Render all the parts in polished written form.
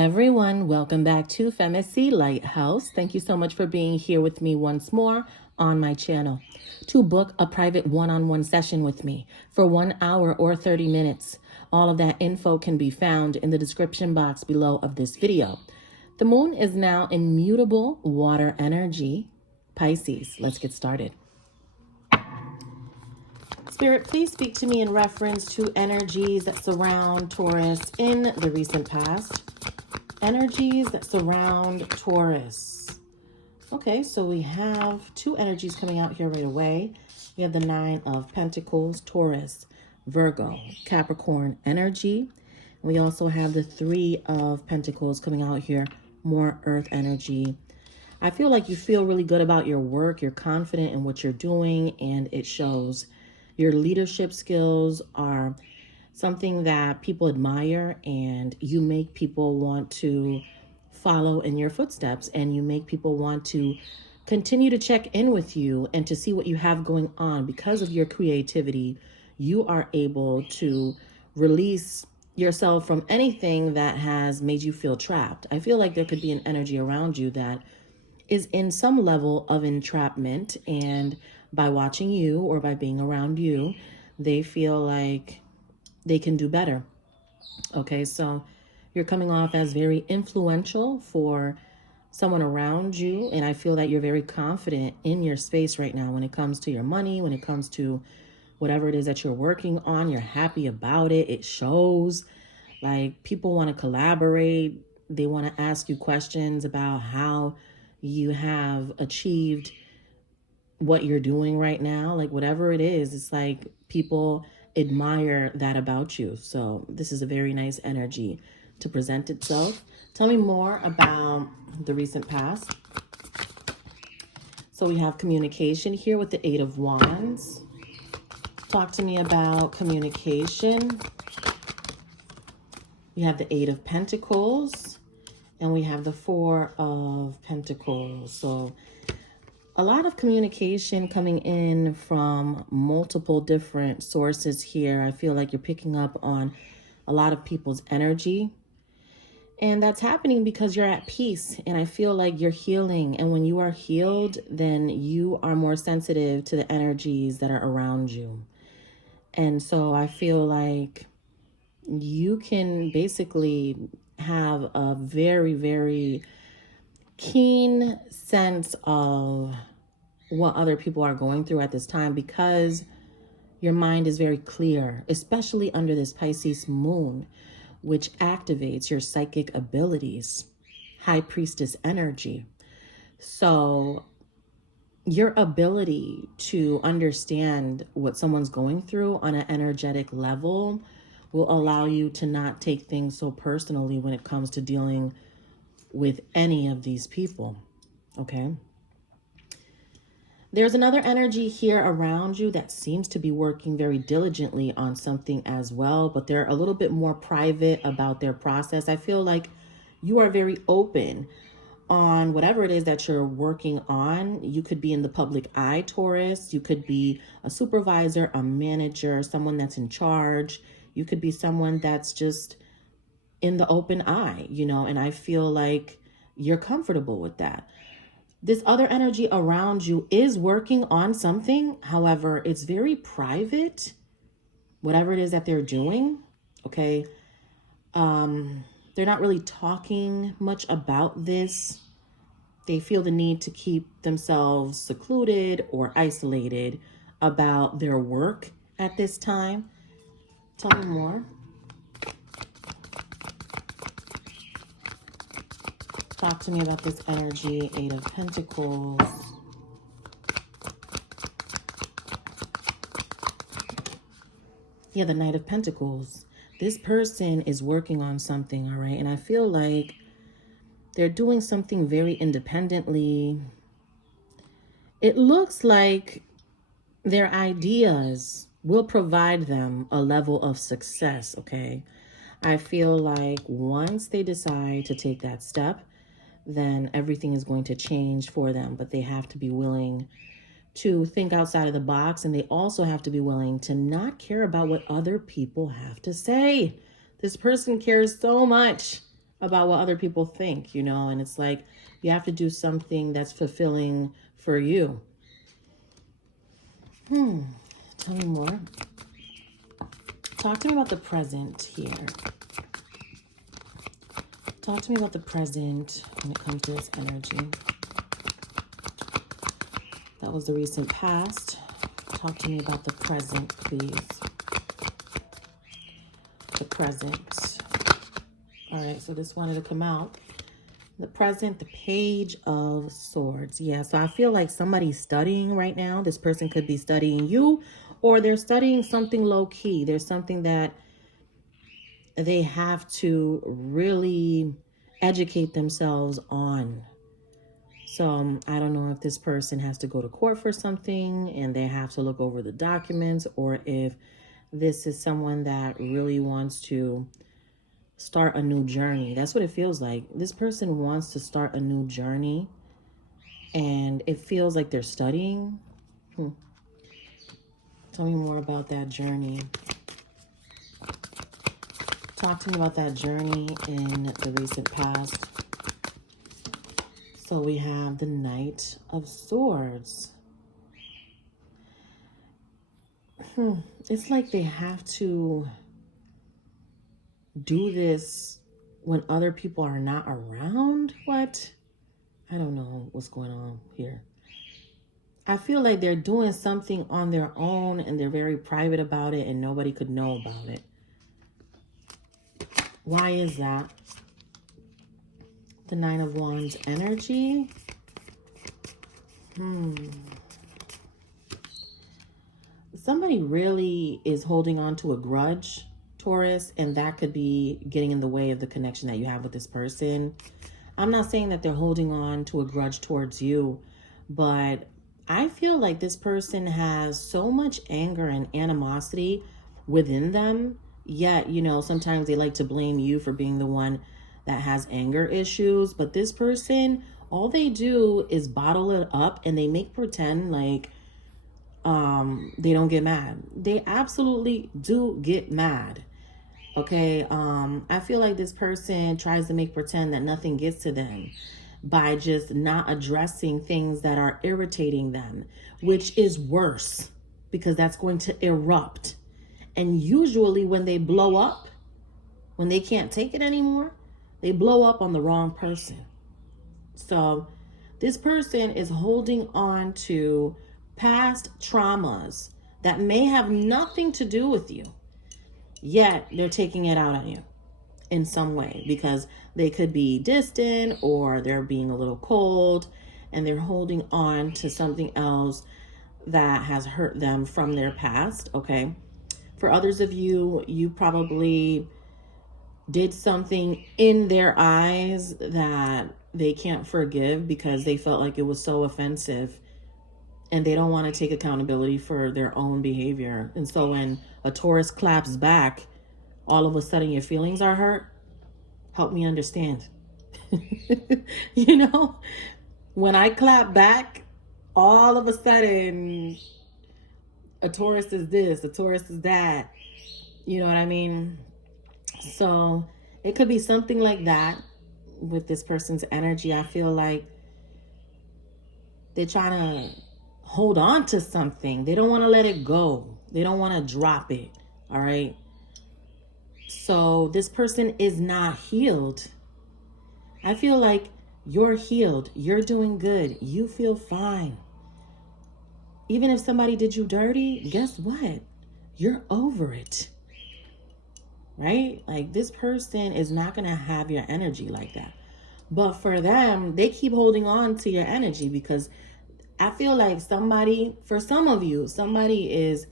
everyone, welcome back to FEMACY'S LightHouse. Thank you so much for being here with me once more on my channel. To book a private one-on-one session with me for 1 hour or 30 minutes, all of that info can be found in the description box below of this video. The moon is now in mutable water energy, Pisces. Let's get started. Spirit, please speak to me in reference to energies that surround Taurus in the recent past. Energies that surround Taurus. Okay, so we have two energies coming out here right away. We have the Nine of Pentacles, Taurus, Virgo, Capricorn energy. We also have the Three of Pentacles coming out here, more Earth energy. I feel like you feel really good about your work. You're confident in what you're doing, and it shows. Your leadership skills are something that people admire, and you make people want to follow in your footsteps, and you make people want to continue to check in with you and to see what you have going on. Because of your creativity, you are able to release yourself from anything that has made you feel trapped. I feel like there could be an energy around you that is in some level of entrapment, and by watching you or by being around you, they feel like they can do better. Okay, so you're coming off as very influential for someone around you, and I feel that you're very confident in your space right now when it comes to your money, when it comes to whatever it is that you're working on. You're happy about it. It shows. Like, people want to collaborate. They want to ask you questions about how you have achieved what you're doing right now. Like, whatever it is, it's like people admire that about you. So this is a very nice energy to present itself. Tell me more about the recent past. So we have communication here with the Eight of Wands. Talk to me about communication. We have the Eight of Pentacles, and we have the Four of Pentacles. So a lot of communication coming in from multiple different sources here. I feel like you're picking up on a lot of people's energy. And that's happening because you're at peace. And I feel like you're healing. And when you are healed, then you are more sensitive to the energies that are around you. And so I feel like you can basically have a very, very keen sense of what other people are going through at this time, because your mind is very clear, especially under this Pisces moon, which activates your psychic abilities, High Priestess energy. So your ability to understand what someone's going through on an energetic level will allow you to not take things so personally when it comes to dealing with any of these people. Okay. There's another energy here around you that seems to be working very diligently on something as well, but they're a little bit more private about their process. I feel like you are very open on whatever it is that you're working on. You could be in the public eye, Taurus. You could be a supervisor, a manager, someone that's in charge. You could be someone that's just in the open eye, you know, and I feel like you're comfortable with that. This other energy around you is working on something. However, it's very private, whatever it is that they're doing. Okay. They're not really talking much about this. They feel the need to keep themselves secluded or isolated about their work at this time. Tell me more. Talk to me about this energy, Eight of Pentacles. Yeah, the Knight of Pentacles. This person is working on something, all right? And I feel like they're doing something very independently. It looks like their ideas will provide them a level of success, okay? I feel like once they decide to take that step, then everything is going to change for them. But they have to be willing to think outside of the box, and they also have to be willing to not care about what other people have to say. This person cares so much about what other people think, you know, and it's like you have to do something that's fulfilling for you. Tell me more. Talk to me about the present here. Talk to me about the present when it comes to this energy. That was the recent past. Talk to me about the present, please. The present. All right, so this wanted to come out. The present, the Page of Swords. Yeah, so I feel like somebody's studying right now. This person could be studying you, or they're studying something low-key. There's something that they have to really educate themselves on. So I don't know if this person has to go to court for something and they have to look over the documents, or if this is someone that really wants to start a new journey. That's what it feels like. This person wants to start a new journey and it feels like they're studying. Tell me more about that journey. Talk to me about that journey in the recent past. So we have the Knight of Swords. It's like they have to do this when other people are not around. What? I don't know what's going on here. I feel like they're doing something on their own and they're very private about it and nobody could know about it. Why is that? The Nine of Wands energy. Somebody really is holding on to a grudge, Taurus, and that could be getting in the way of the connection that you have with this person. I'm not saying that they're holding on to a grudge towards you, but I feel like this person has so much anger and animosity within them, yet, you know, sometimes they like to blame you for being the one that has anger issues. But this person, all they do is bottle it up and they make pretend like they don't get mad. They absolutely do get mad. Okay, I feel like this person tries to make pretend that nothing gets to them by just not addressing things that are irritating them, which is worse because that's going to erupt. And usually when they blow up, when they can't take it anymore, they blow up on the wrong person. So this person is holding on to past traumas that may have nothing to do with you, yet they're taking it out on you in some way because they could be distant or they're being a little cold and they're holding on to something else that has hurt them from their past. Okay. For others of you, you probably did something in their eyes that they can't forgive because they felt like it was so offensive and they don't want to take accountability for their own behavior. And so when a Taurus claps back, all of a sudden your feelings are hurt. Help me understand. You know, when I clap back, all of a sudden a Taurus is this, a Taurus is that. You know what I mean? So it could be something like that with this person's energy. I feel like they're trying to hold on to something. They don't want to let it go. They don't want to drop it. All right. So this person is not healed. I feel like you're healed. You're doing good. You feel fine. Even if somebody did you dirty, guess what? You're over it. Right? Like this person is not going to have your energy like that. But for them, they keep holding on to your energy because I feel like somebody, for some of you, somebody is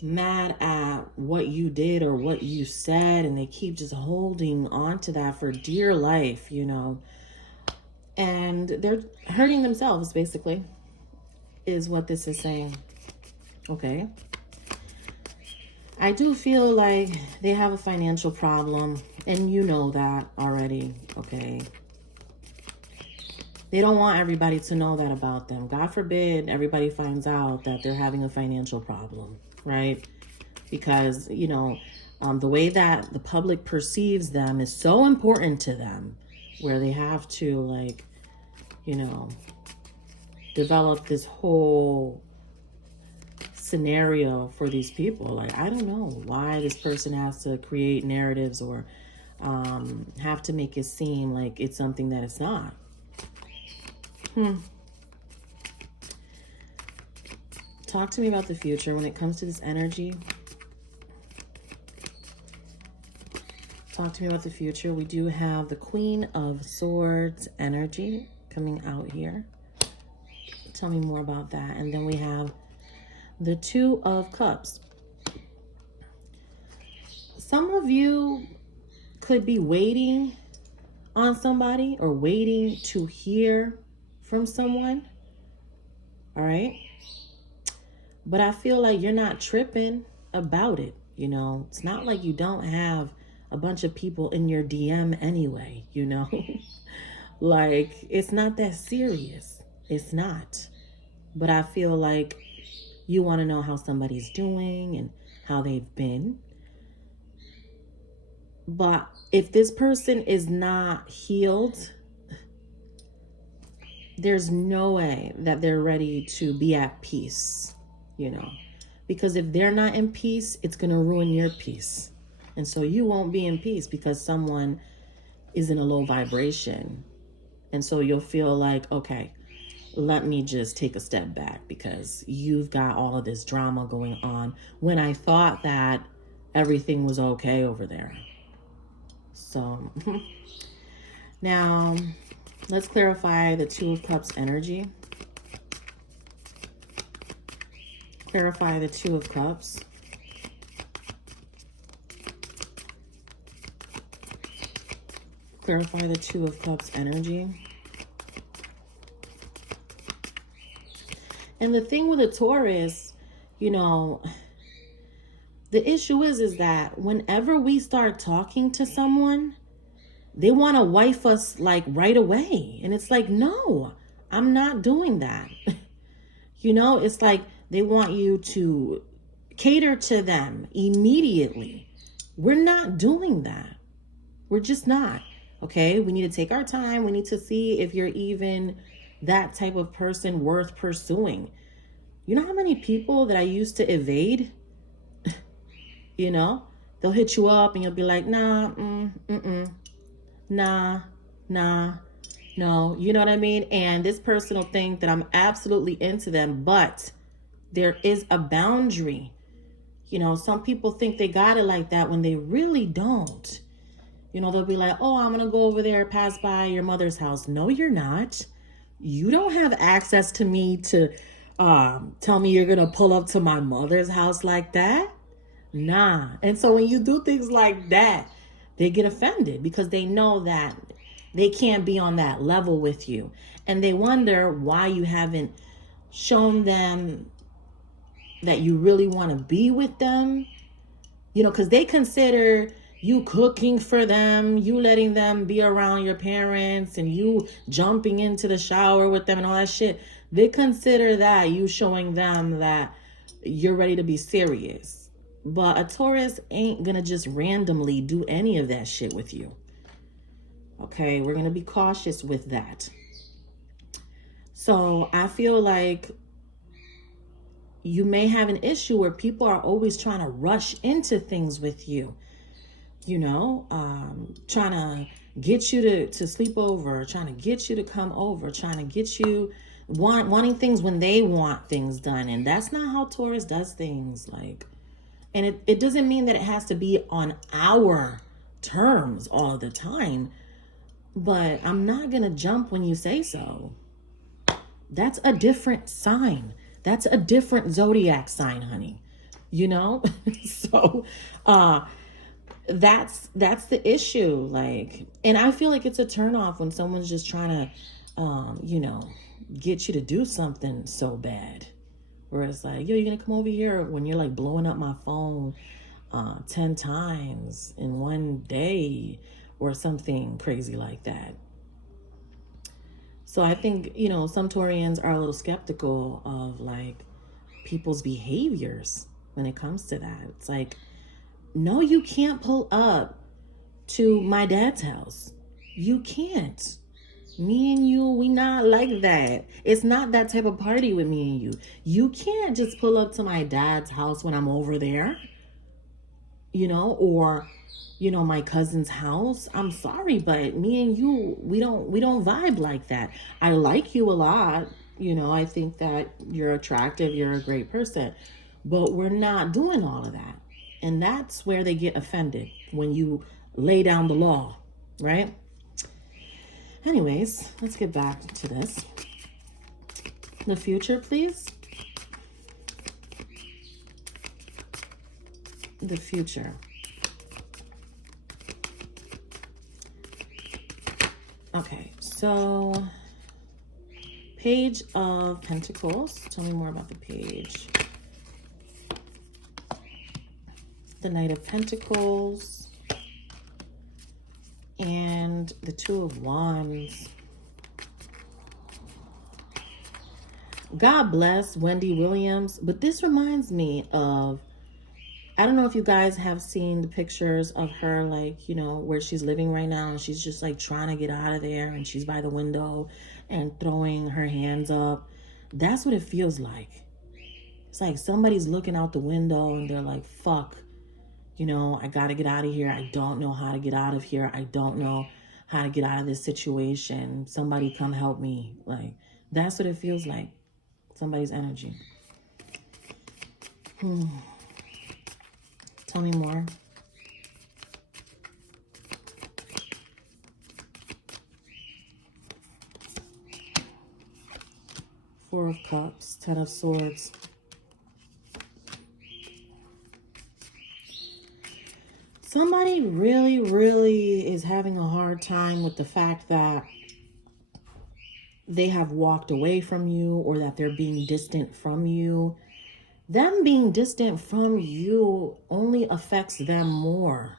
mad at what you did or what you said, and they keep just holding on to that for dear life, you know, and they're hurting themselves, basically, is what this is saying. Okay. I do feel like they have a financial problem, and you know that already, okay? They don't want everybody to know that about them. God forbid everybody finds out that they're having a financial problem, right? Because, you know, The way that the public perceives them is so important to them, where they have to, like, you know, develop this whole scenario for these people. Like, I don't know why this person has to create narratives or have to make it seem like it's something that it's not. Talk to me about the future when it comes to this energy. Talk to me about the future. We do have the Queen of Swords energy coming out here. Tell me more about that. And then we have the Two of Cups. Some of you could be waiting on somebody or waiting to hear from someone. All right. But I feel like you're not tripping about it. You know, it's not like you don't have a bunch of people in your DM anyway, you know. Like, it's not that serious. It's not. But I feel like you want to know how somebody's doing and how they've been. But if this person is not healed, there's no way that they're ready to be at peace, you know. Because if they're not in peace, it's going to ruin your peace. And so you won't be in peace because someone is in a low vibration. And so you'll feel like, okay, let me just take a step back because you've got all of this drama going on when I thought that everything was okay over there. So now let's clarify the Two of Cups energy. Clarify the Two of Cups. Clarify the Two of Cups energy. And the thing with a Taurus, you know, the issue is that whenever we start talking to someone, they want to wife us like right away. And it's like, no, I'm not doing that. You know, it's like they want you to cater to them immediately. We're not doing that. We're just not. Okay, we need to take our time. We need to see if you're even that type of person worth pursuing. You know how many people that I used to evade? You know, they'll hit you up and you'll be like, nah, nah, no. You know what I mean? And this person will think that I'm absolutely into them, but there is a boundary. You know, some people think they got it like that when they really don't. You know, they'll be like, oh, I'm going to go over there, pass by your mother's house. No, you're not. You don't have access to me to tell me you're going to pull up to my mother's house like that. Nah. And so when you do things like that, they get offended because they know that they can't be on that level with you. And they wonder why you haven't shown them that you really want to be with them. You know, because they consider you cooking for them, you letting them be around your parents, and you jumping into the shower with them and all that shit. They consider that you showing them that you're ready to be serious. But a Taurus ain't gonna just randomly do any of that shit with you. Okay, we're gonna be cautious with that. So I feel like you may have an issue where people are always trying to rush into things with you. You know, trying to get you to sleep over, trying to get you to come over, trying to get you wanting things when they want things done. And that's not how Taurus does things. Like, and it doesn't mean that it has to be on our terms all the time, but I'm not going to jump when you say so. That's a different sign. That's a different zodiac sign, honey. You know? So, that's the issue. Like, and I feel like it's a turnoff when someone's just trying to you know, get you to do something so bad, where it's like, yo, you're gonna come over here, when you're like blowing up my phone 10 times in one day or something crazy like that. So I think, you know, some Taurians are a little skeptical of like people's behaviors when it comes to that. It's like, no, you can't pull up to my dad's house. You can't. Me and you, we not like that. It's not that type of party with me and you. You can't just pull up to my dad's house when I'm over there, or, my cousin's house. I'm sorry, but me and you, we don't vibe like that. I like you a lot. I think that you're attractive. You're a great person, but we're not doing all of that. And that's where they get offended, when you lay down the law, right? Anyways, let's get back to this. The future, please. The future. Okay, so Page of Pentacles. Tell me more about the page. The Knight of Pentacles. And the Two of Wands. God bless Wendy Williams. But this reminds me of, I don't know if you guys have seen the pictures of her, like, where she's living right now. And she's just like trying to get out of there. And she's by the window and throwing her hands up. That's what it feels like. It's like somebody's looking out the window and they're like, fuck. I got to get out of here. I don't know how to get out of here. I don't know how to get out of this situation. Somebody come help me. Like, that's what it feels like. Somebody's energy. Tell me more. Four of Cups, Ten of Swords. Somebody really, really is having a hard time with the fact that they have walked away from you, or that they're being distant from you. Them being distant from you only affects them more.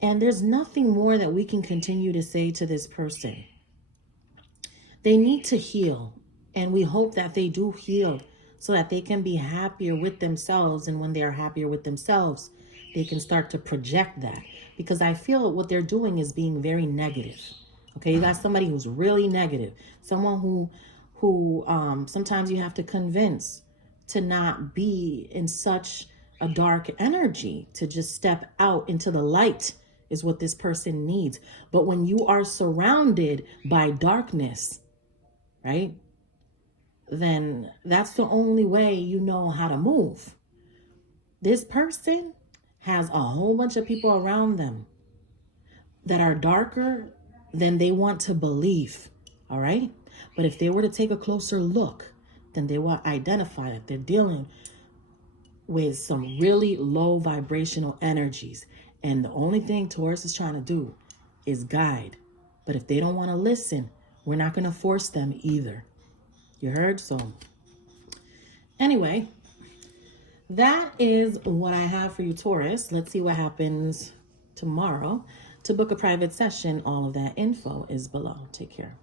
And there's nothing more that we can continue to say to this person. They need to heal. And we hope that they do heal so that they can be happier with themselves. And when they are happier with themselves, they can start to project that, because I feel what they're doing is being very negative. Okay, you got somebody who's really negative, someone who sometimes you have to convince to not be in such a dark energy, to just step out into the light is what this person needs. But when you are surrounded by darkness, right, then that's the only way you know how to move. This person has a whole bunch of people around them that are darker than they want to believe, all right? But if they were to take a closer look, then they will identify that they're dealing with some really low vibrational energies. And the only thing Taurus is trying to do is guide. But if they don't want to listen, we're not going to force them either. You heard? So anyway, that is what I have for you, Taurus. Let's see what happens tomorrow. To book a private session, all of that info is below. Take care.